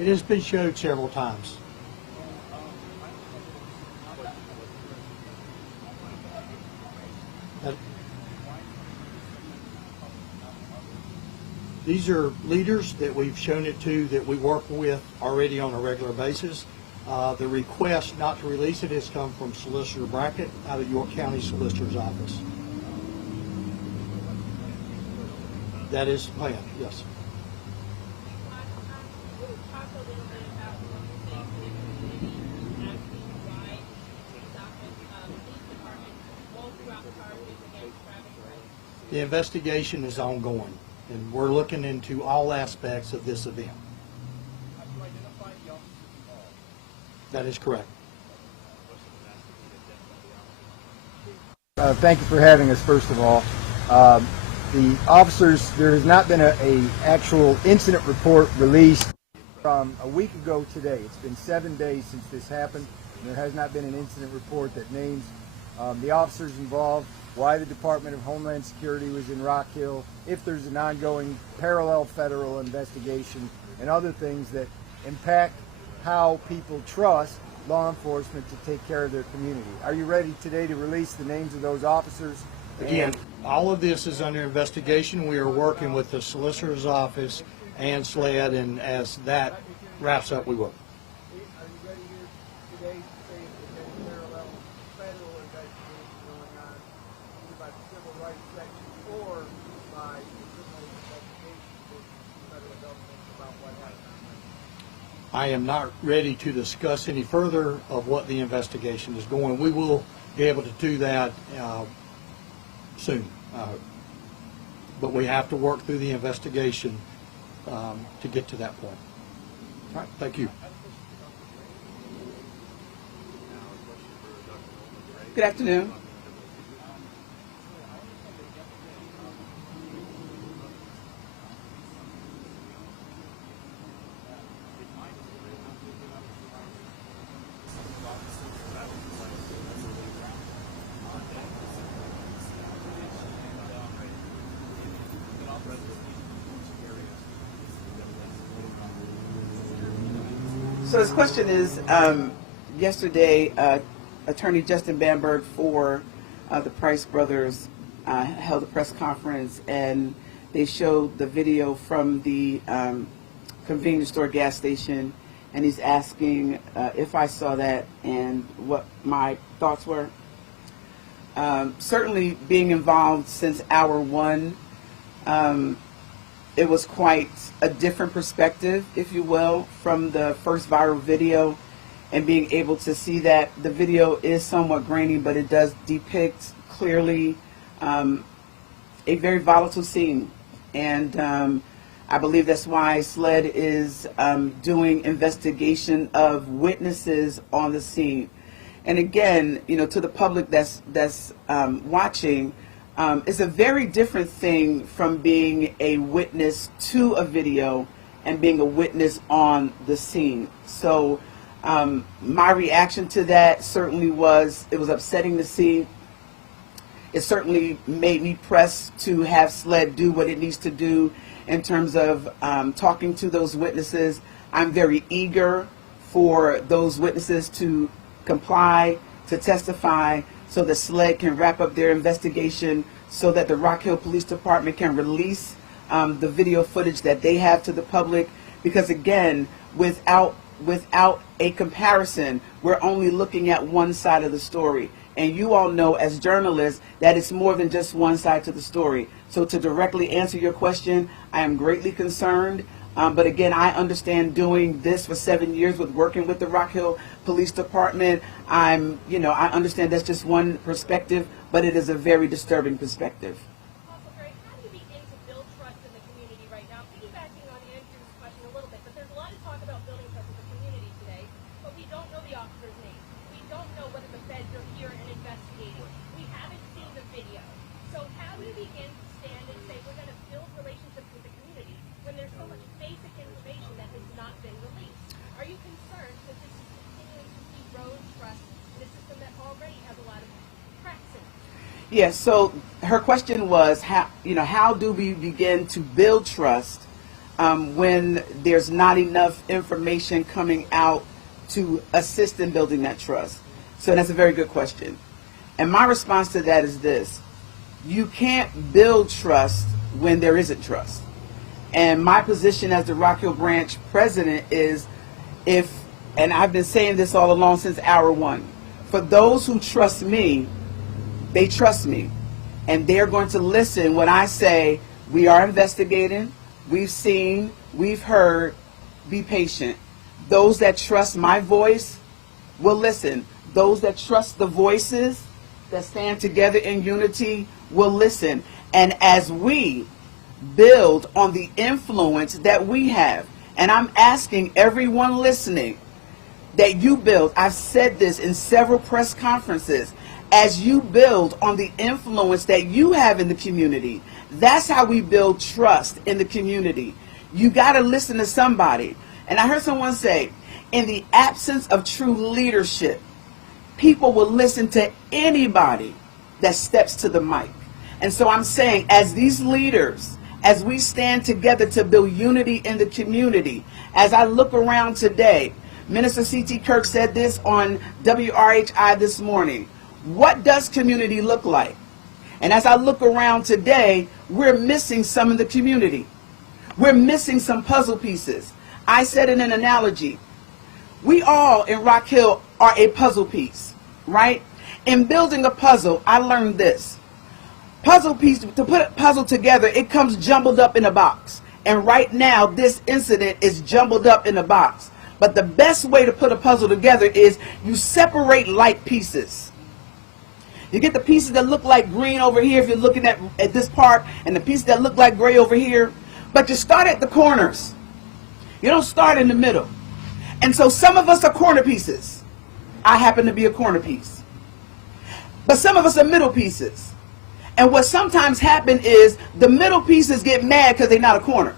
It has been showed several times. These are leaders that we've shown it to, that we work with already on a regular basis. The request not to release it has come from Solicitor Brackett out of York County Solicitor's Office. That is the plan, yes. The investigation is ongoing, and we're looking into all aspects of this event. That is correct. Thank you for having us, first of all. The officers, there has not been a actual incident report released from a week ago today. It's been 7 days since this happened, and there has not been an incident report that names the officers involved, why the Department of Homeland Security was in Rock Hill, if there's an ongoing parallel federal investigation, and other things that impact how people trust law enforcement to take care of their community. Are you ready today to release the names of those officers? Again, all of this is under investigation. We are working with the Solicitor's Office and SLED, and as that wraps up, we will. Are you ready here today to say if there's any parallel federal investigation going on, either by the Civil Rights Section or by the criminal investigation for the federal government about what happened? I am not ready to discuss any further of what the investigation is going. We will be able to do that soon, but we have to work through the investigation to get to that point. All right, thank you. Good afternoon. So his question is, yesterday, Attorney Justin Bamberg for the Price brothers held a press conference, and they showed the video from the convenience store gas station, and he's asking if I saw that and what my thoughts were. Certainly being involved since hour one, it was quite a different perspective, if you will, from the first viral video, and being able to see that the video is somewhat grainy, but it does depict clearly a very volatile scene. And I believe that's why SLED is doing investigation of witnesses on the scene. And again, you know, to the public that's watching, it's a very different thing from being a witness to a video and being a witness on the scene. So my reaction to that certainly was, it was upsetting to see. It certainly made me press to have SLED do what it needs to do in terms of talking to those witnesses. I'm very eager for those witnesses to comply, to testify, so that SLED can wrap up their investigation, so that the Rock Hill Police Department can release the video footage that they have to the public. Because again, without a comparison, we're only looking at one side of the story. And you all know as journalists that it's more than just one side to the story. So to directly answer your question, I am greatly concerned. But again, I understand doing this for 7 years with working with the Rock Hill Police Department. I understand that's just one perspective, but it is a very disturbing perspective. How do you begin to build trust in the community right now? Piggybacking on Andrew's question a little bit, but there's a lot of talk about building trust in the community today, but we don't know the officer's name. We don't know whether the feds are here and investigating. We haven't seen the video. So how do you begin to stand and say we're going to build relationships with the community when there's so much basic information that has not been released? Are you concerned that this is continuing to erode trust in a system that already has a lot of cracks in it? Yes, so her question was, how do we begin to build trust when there's not enough information coming out to assist in building that trust? So that's a very good question. And my response to that is this: you can't build trust when there isn't trust. And my position as the Rock Hill branch president is, and I've been saying this all along since hour one, for those who trust me, they trust me. And they're going to listen when I say, we are investigating, we've seen, we've heard, be patient. Those that trust my voice will listen. Those that trust the voices that stand together in unity will listen. And as we build on the influence that we have, and I'm asking everyone listening that you build, I've said this in several press conferences, as you build on the influence that you have in the community, that's how we build trust in the community. You got to listen to somebody. And I heard someone say, in the absence of true leadership, people will listen to anybody that steps to the mic. And so I'm saying, as these leaders, as we stand together to build unity in the community, as I look around today, Minister C.T. Kirk said this on WRHI this morning. What does community look like? And as I look around today, we're missing some of the community. We're missing some puzzle pieces. I said in an analogy, we all in Rock Hill are a puzzle piece, right? In building a puzzle, I learned this. Puzzle piece, to put a puzzle together, it comes jumbled up in a box. And right now, this incident is jumbled up in a box. But the best way to put a puzzle together is you separate like pieces. You get the pieces that look like green over here if you're looking at this part, and the pieces that look like gray over here. But you start at the corners. You don't start in the middle. And so some of us are corner pieces. I happen to be a corner piece. But some of us are middle pieces. And what sometimes happens is the middle pieces get mad because they're not a corner.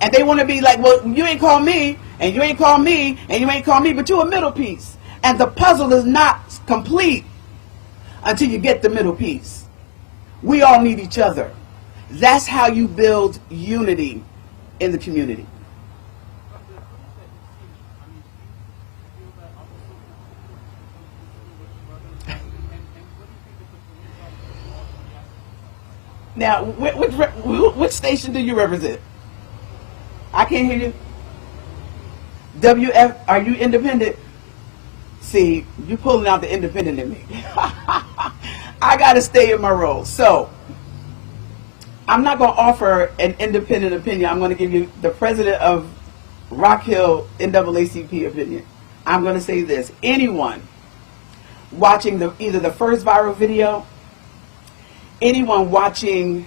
And they want to be like, well, you ain't call me, and you ain't call me, and you ain't call me, but you're a middle piece. And the puzzle is not complete until you get the middle piece. We all need each other. That's how you build unity in the community. Now, which station do you represent? I can't hear you. WF, are you independent? See, you pulling out the independent in me. I got to stay in my role. So, I'm not going to offer an independent opinion. I'm going to give you the president of Rock Hill NAACP opinion. I'm going to say this. Anyone watching either the first viral video, anyone watching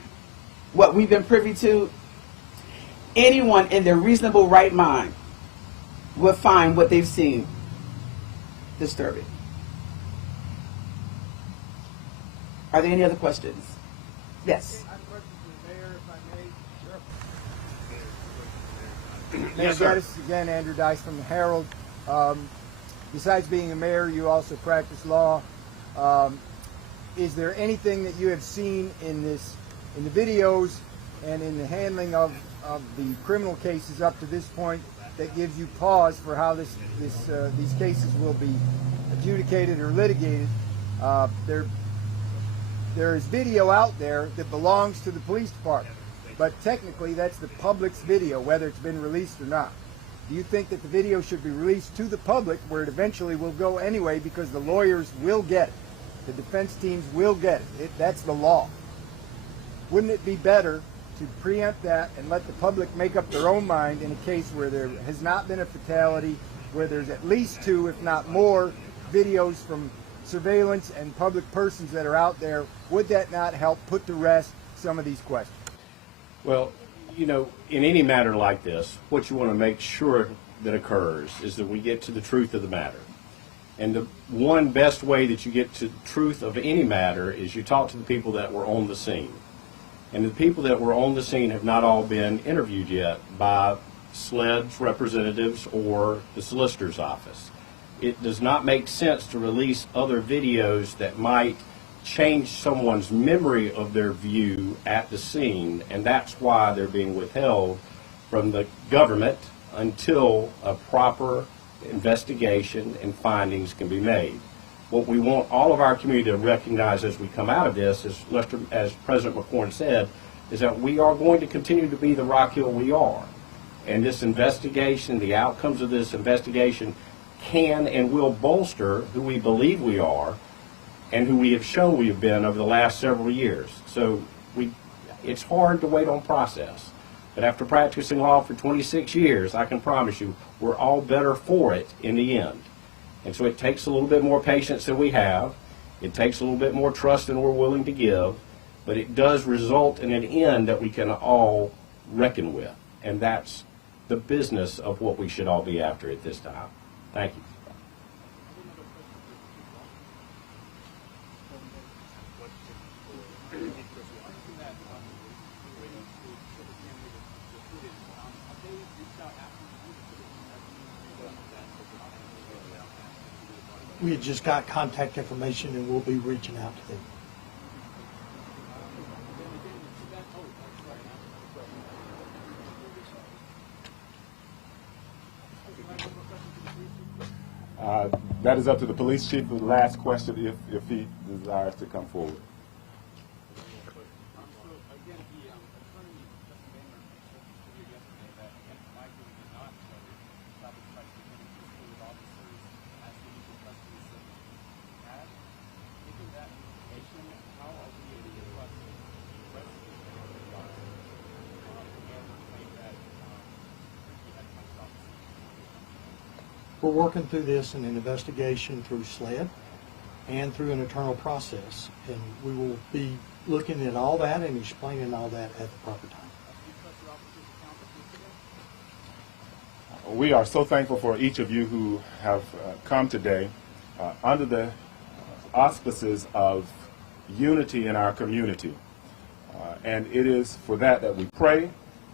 what we've been privy to, anyone in their reasonable right mind will find what they've seen disturbing. Are there any other questions? Yes. I have a question for the mayor, if I may. Sure. Yes, Mayor sir. Geddes, again, Andrew Dice from the Herald. Besides being a mayor, you also practice law. Is there anything that you have seen in the videos and in the handling of the criminal cases up to this point that gives you pause for how these cases will be adjudicated or litigated? There is video out there that belongs to the police department, but technically that's the public's video, whether it's been released or not. Do you think that the video should be released to the public, where it eventually will go anyway, because the lawyers will get it, the defense teams will get it? That's the law. Wouldn't it be better to preempt that and let the public make up their own mind in a case where there has not been a fatality, where there's at least 2, if not more, videos from surveillance and public persons that are out there? Would that not help put to rest some of these questions? Well, you know, in any matter like this, what you want to make sure that occurs is that we get to the truth of the matter. And the one best way that you get to the truth of any matter is you talk to the people that were on the scene. And the people that were on the scene have not all been interviewed yet by SLED's representatives or the solicitor's office. It does not make sense to release other videos that might change someone's memory of their view at the scene, and that's why they're being withheld from the government until a proper investigation and findings can be made. What we want all of our community to recognize as we come out of this, as President McCorn said, is that we are going to continue to be the Rock Hill we are. And this investigation, the outcomes of this investigation can and will bolster who we believe we are and who we have shown we have been over the last several years. So it's hard to wait on process. But after practicing law for 26 years, I can promise you we're all better for it in the end. And so it takes a little bit more patience than we have. It takes a little bit more trust than we're willing to give. But it does result in an end that we can all reckon with. And that's the business of what we should all be after at this time. Thank you. We had just got contact information and we'll be reaching out to them. That is up to the police chief for the last question, if he desires to come forward. We're working through this in an investigation through SLED and through an internal process. And we will be looking at all that and explaining all that at the proper time. We are so thankful for each of you who have come today under the auspices of unity in our community. And it is for that we pray,